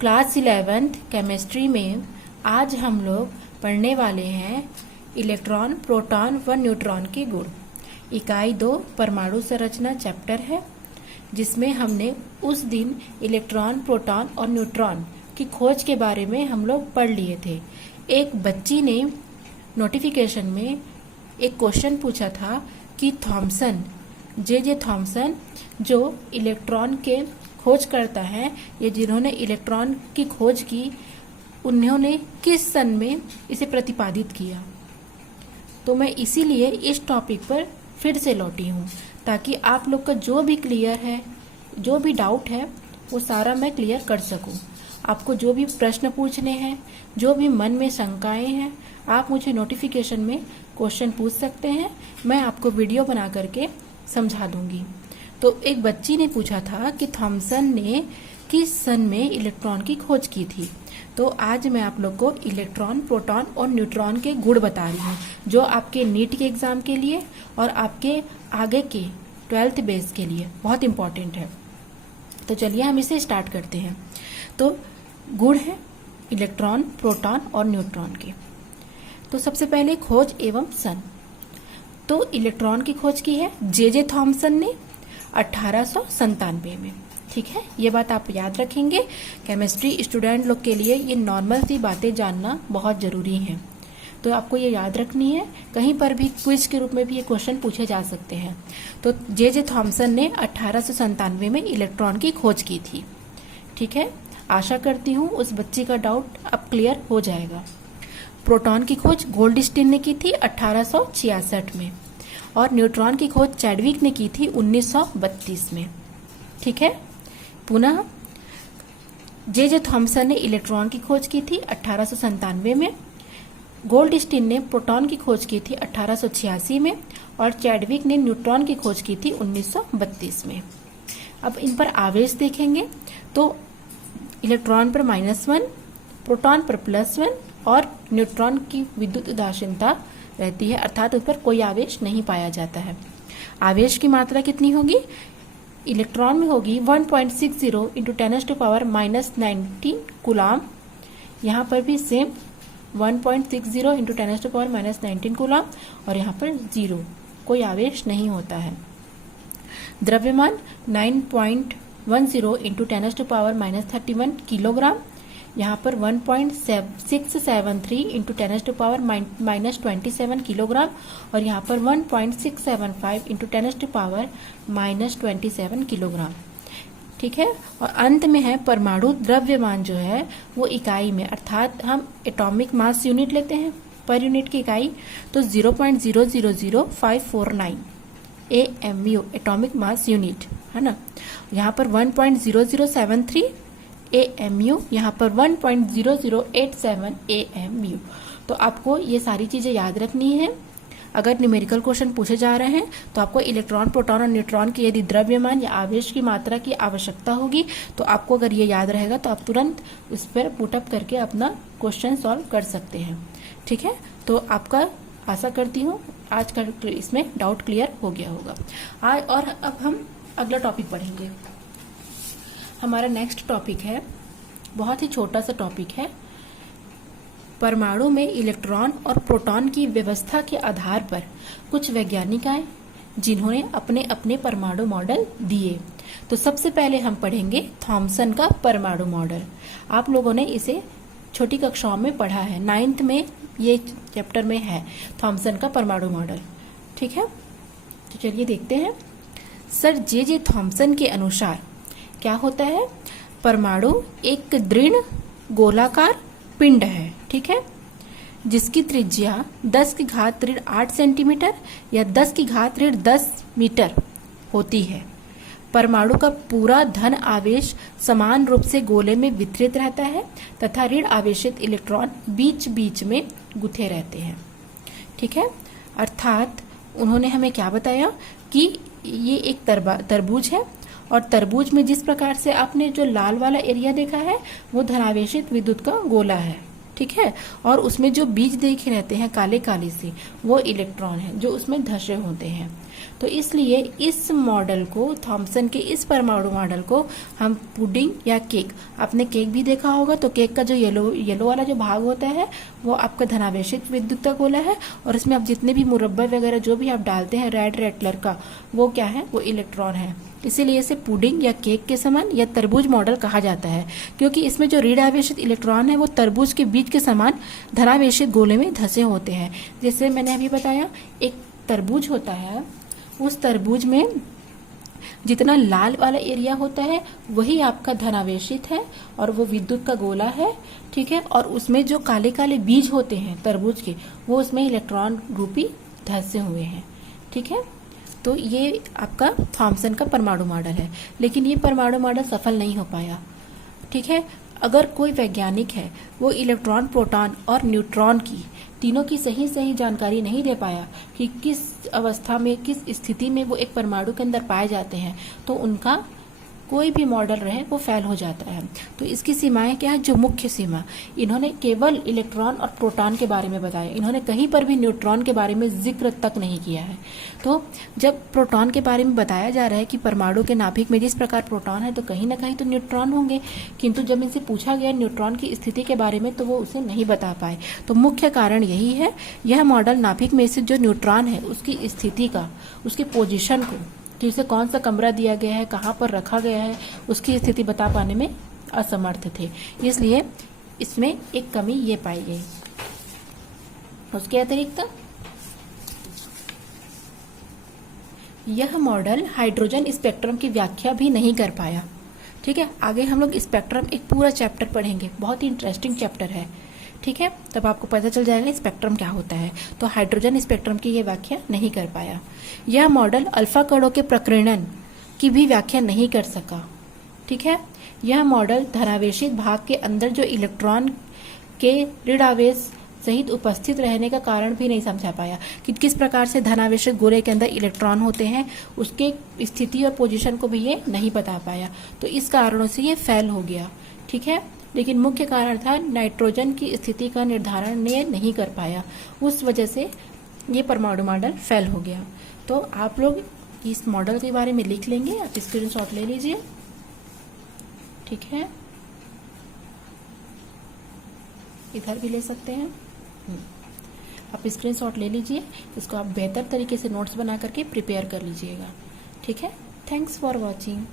Class 11th chemistry में आज हम लोग पढ़ने वाले हैं इलेक्ट्रॉन, प्रोटॉन व न्यूट्रॉन के गुण। इकाई 2 परमाणु संरचना चैप्टर है, जिसमें हमने उस दिन इलेक्ट्रॉन, प्रोटॉन और न्यूट्रॉन की खोज के बारे में हम लोग पढ़ लिए थे। एक बच्ची ने नोटिफिकेशन में एक क्वेश्चन पूछा था कि थॉमसन, जे थॉमसन जो इलेक्ट्रॉन के खोज करता है, ये जिन्होंने इलेक्ट्रॉन की खोज की, उन्होंने किस सन में इसे प्रतिपादित किया। तो मैं इसीलिए इस टॉपिक पर फिर से लौटी हूँ, ताकि आप लोग का जो भी क्लियर है, जो भी डाउट है, वो सारा मैं क्लियर कर सकूँ। आपको जो भी प्रश्न पूछने हैं, जो भी मन में शंकाएं हैं, आप मुझे नोटिफिकेशन में क्वेश्चन पूछ सकते हैं। मैं आपको वीडियो बना करके समझा दूंगी। तो एक बच्ची ने पूछा था कि थॉमसन ने किस सन में इलेक्ट्रॉन की खोज की थी। तो आज मैं आप लोग को इलेक्ट्रॉन, प्रोटॉन और न्यूट्रॉन के गुण बता रही हूँ, जो आपके नीट के एग्जाम के लिए और आपके आगे के 12th बेस के लिए बहुत इंपॉर्टेंट है। तो चलिए हम इसे स्टार्ट करते हैं। तो गुण है इलेक्ट्रॉन, प्रोटॉन और न्यूट्रॉन के। तो सबसे पहले खोज एवं सन। तो इलेक्ट्रॉन की खोज की है जे थॉमसन ने 1897 में। ठीक है, ये बात आप याद रखेंगे। केमिस्ट्री स्टूडेंट लोग के लिए ये नॉर्मल सी बातें जानना बहुत जरूरी है, तो आपको ये याद रखनी है। कहीं पर भी क्विज के रूप में भी ये क्वेश्चन पूछे जा सकते हैं। तो जे थॉमसन ने 1897 में इलेक्ट्रॉन की खोज की थी। ठीक है, आशा करती हूँ उस बच्ची का डाउट अब क्लियर हो जाएगा। प्रोटॉन की खोज गोल्डस्टीन ने की थी 1866 में, और न्यूट्रॉन की खोज चैडविक ने की थी 1932 में। ठीक है, पुनः जे थॉमसन ने इलेक्ट्रॉन की खोज की थी 1897 में, गोल्डस्टीन ने प्रोटॉन की खोज की थी 1886 में, और चैडविक ने न्यूट्रॉन की खोज की थी 1932 में। अब इन पर आवेश देखेंगे तो इलेक्ट्रॉन पर -1, प्रोटॉन पर +1 और न्यूट्रॉन की विद्युत उदासीनता रहती है, अर्थात उस पर कोई आवेश नहीं पाया जाता है। आवेश की मात्रा कितनी होगी? इलेक्ट्रॉन में होगी 1.60 इंटू 10⁻⁻19 कूलाम। यहाँ पर भी सेम 1.60 इंटू 10⁻⁻19 कूलाम, और यहाँ पर 0, कोई आवेश नहीं होता है। द्रव्यमान 9.10 इंटू 10⁻31 किलोग्राम, यहाँ पर 1.673 इंटू 10⁻27 किलोग्राम, और यहाँ पर 1.675 इंटू 10⁻27 किलोग्राम। ठीक है, और अंत में है परमाणु द्रव्यमान, जो है वो इकाई में, अर्थात हम एटॉमिक मास यूनिट लेते हैं पर यूनिट की इकाई, तो 0.000549 AMU एटॉमिक मास यूनिट है ना। यहाँ पर 1.0073 AMU, यहाँ पर 1.0087 AMU। तो आपको ये सारी चीजें याद रखनी है। अगर न्यूमेरिकल क्वेश्चन पूछे जा रहे हैं तो आपको इलेक्ट्रॉन, प्रोटॉन और न्यूट्रॉन की यदि द्रव्यमान या आवेश की मात्रा की आवश्यकता होगी, तो आपको अगर ये याद रहेगा तो आप तुरंत उस पर पुटअप करके अपना क्वेश्चन सॉल्व कर सकते हैं। ठीक है, तो आपका आशा करती हूँ आज का इसमें डाउट क्लियर हो गया होगा। आज और अब हम अगला टॉपिक पढ़ेंगे। हमारा नेक्स्ट टॉपिक है, बहुत ही छोटा सा टॉपिक है, परमाणु में इलेक्ट्रॉन और प्रोटॉन की व्यवस्था के आधार पर कुछ वैज्ञानिक आए, जिन्होंने अपने अपने परमाणु मॉडल दिए। तो सबसे पहले हम पढ़ेंगे थॉमसन का परमाणु मॉडल। आप लोगों ने इसे छोटी कक्षाओं में पढ़ा है, 9th में ये चैप्टर में है थॉमसन का परमाणु मॉडल। ठीक है, तो चलिए देखते हैं। सर जे थॉमसन के अनुसार क्या होता है? परमाणु एक दृढ़ गोलाकार पिंड है, ठीक है, जिसकी त्रिज्या 10⁻8 सेंटीमीटर या 10⁻10 मीटर होती है। परमाणु का पूरा धन आवेश समान रूप से गोले में वितरित रहता है तथा ऋण आवेशित इलेक्ट्रॉन बीच बीच में गुथे रहते हैं। ठीक है, अर्थात उन्होंने हमें क्या बताया कि ये एक तरबूज है, और तरबूज में जिस प्रकार से आपने जो लाल वाला एरिया देखा है, वो धनावेशित विद्युत का गोला है। ठीक है। और उसमें जो बीज देखे रहते हैं काले काले से, वो इलेक्ट्रॉन है जो उसमें धसे होते हैं। तो इसलिए इस मॉडल को, थॉम्सन के इस परमाणु मॉडल को हम पुडिंग या केक, आपने केक भी देखा होगा, तो केक का जो येलो वाला जो भाग होता है वो आपका धनावेशित विद्युत का गोला है, और इसमें आप जितने भी मुरब्बे वगैरह जो भी आप डालते हैं रेड कलर का, वो क्या है, वो इलेक्ट्रॉन है। इसीलिए इसे पुडिंग या केक के समान या तरबूज मॉडल कहा जाता है, क्योंकि इसमें जो ऋण आवेशित इलेक्ट्रॉन है वो तरबूज के बीज के समान धनावेशित गोले में धसे होते हैं। जैसे मैंने अभी बताया, एक तरबूज होता है, उस तरबूज में जितना लाल वाला एरिया होता है वही आपका धनावेशित है और वो विद्युत का गोला है, ठीक है। और उसमें जो काले काले बीज होते हैं तरबूज के, वो उसमें इलेक्ट्रॉन रूपी धसे हुए हैं, ठीक है। तो ये आपका थॉम्सन का परमाणु मॉडल है, लेकिन ये परमाणु मॉडल सफल नहीं हो पाया, ठीक है। अगर कोई वैज्ञानिक है वो इलेक्ट्रॉन, प्रोटॉन और न्यूट्रॉन की तीनों की सही जानकारी नहीं दे पाया कि किस अवस्था में, किस स्थिति में वो एक परमाणु के अंदर पाए जाते हैं, तो उनका कोई भी मॉडल रहे वो फेल हो जाता है। तो इसकी सीमाएं क्या है, जो मुख्य सीमा, इन्होंने केवल इलेक्ट्रॉन और प्रोटॉन के बारे में बताया, इन्होंने कहीं पर भी न्यूट्रॉन के बारे में जिक्र तक नहीं किया है। तो जब प्रोटॉन के बारे में बताया जा रहा है कि परमाणु के नाभिक में जिस प्रकार प्रोटॉन है तो कहीं ना कहीं तो न्यूट्रॉन होंगे, किंतु जब इनसे पूछा गया न्यूट्रॉन की स्थिति के बारे में तो वो उसे नहीं बता पाए। तो मुख्य कारण यही है, यह मॉडल नाभिक में से जो न्यूट्रॉन है उसकी स्थिति का, उसके पोजिशन को, कि उसे कौन सा कमरा दिया गया है, कहाँ पर रखा गया है, उसकी स्थिति बता पाने में असमर्थ थे। इसलिए इसमें एक कमी ये पाई गई। उसके अतिरिक्त यह मॉडल हाइड्रोजन स्पेक्ट्रम की व्याख्या भी नहीं कर पाया, ठीक है। आगे हम लोग स्पेक्ट्रम एक पूरा चैप्टर पढ़ेंगे, बहुत ही इंटरेस्टिंग चैप्टर है, ठीक है। तब आपको पता चल जाएगा स्पेक्ट्रम क्या होता है। तो हाइड्रोजन स्पेक्ट्रम की ये व्याख्या नहीं कर पाया। यह मॉडल अल्फा कणों के प्रकीर्णन की भी व्याख्या नहीं कर सका, ठीक है। यह मॉडल धनावेशित भाग के अंदर जो इलेक्ट्रॉन के ऋणावेश सहित उपस्थित रहने का कारण भी नहीं समझा पाया कि किस प्रकार से धनावेशित गोले के अंदर इलेक्ट्रॉन होते हैं, उसके स्थिति और पोजीशन को भी ये नहीं बता पाया। तो इस कारणों से ये फेल हो गया, ठीक है। लेकिन मुख्य कारण था नाइट्रोजन की स्थिति का निर्धारण ये नहीं कर पाया, उस वजह से ये परमाणु मॉडल फेल हो गया। तो आप लोग इस मॉडल के बारे में लिख लेंगे, आप स्क्रीनशॉट ले लीजिए, ठीक है। इधर भी ले सकते हैं, आप स्क्रीनशॉट ले लीजिए, इसको आप बेहतर तरीके से नोट्स बना करके प्रिपेयर कर लीजिएगा, ठीक है। Thanks for watching.